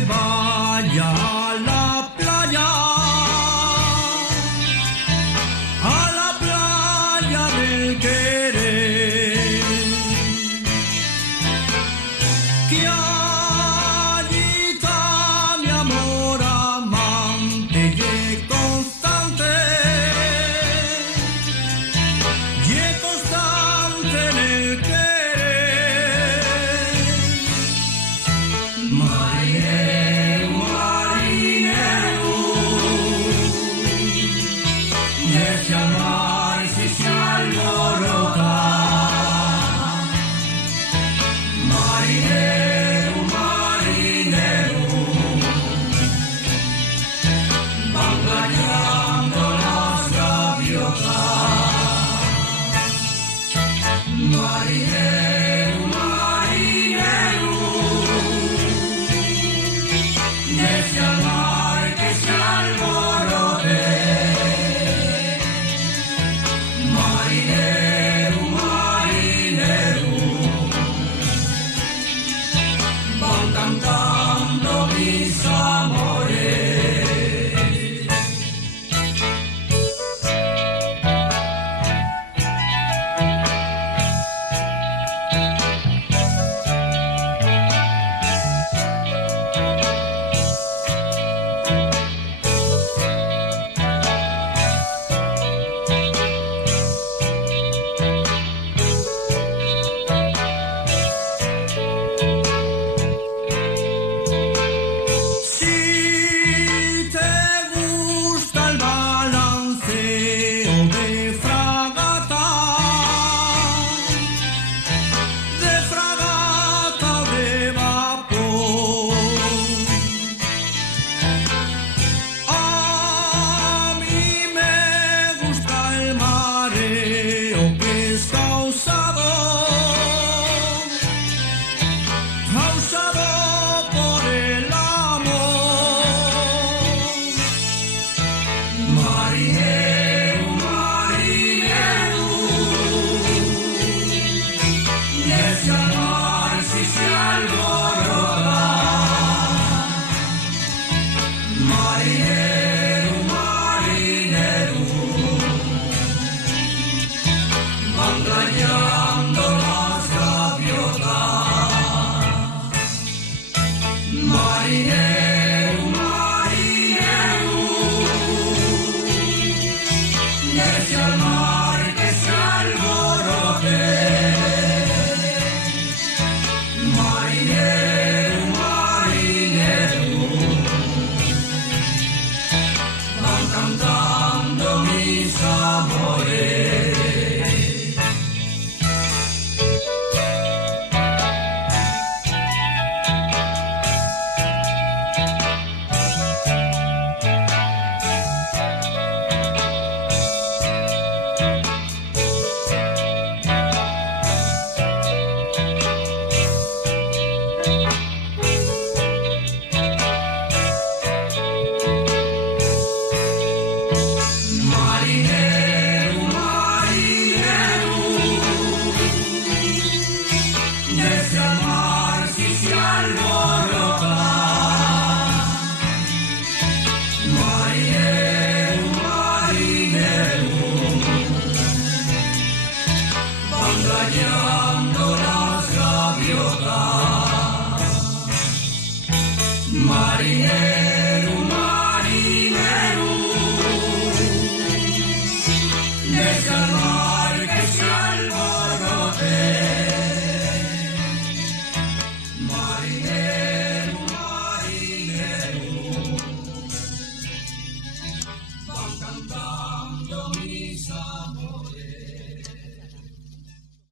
vaya a la playa del querer, que allí está mi amor amante y constante en el querer. Marinero, marinero, de ese amar si se alborota. Marinero, marinero, van callando las gaviotas. Marinero, marinero, de ese amar que se alborote. Marinero, marinero, van cantando mis amores. Marinero, marinero, de ese amar si se alborota. Marinero, marinero, van callando las gaviotas. Marinero, marinero, de ese amar que se alborote. Marinero, marinero, van cantando mis amores. Marinero, marinero, de ese amar si se alborota.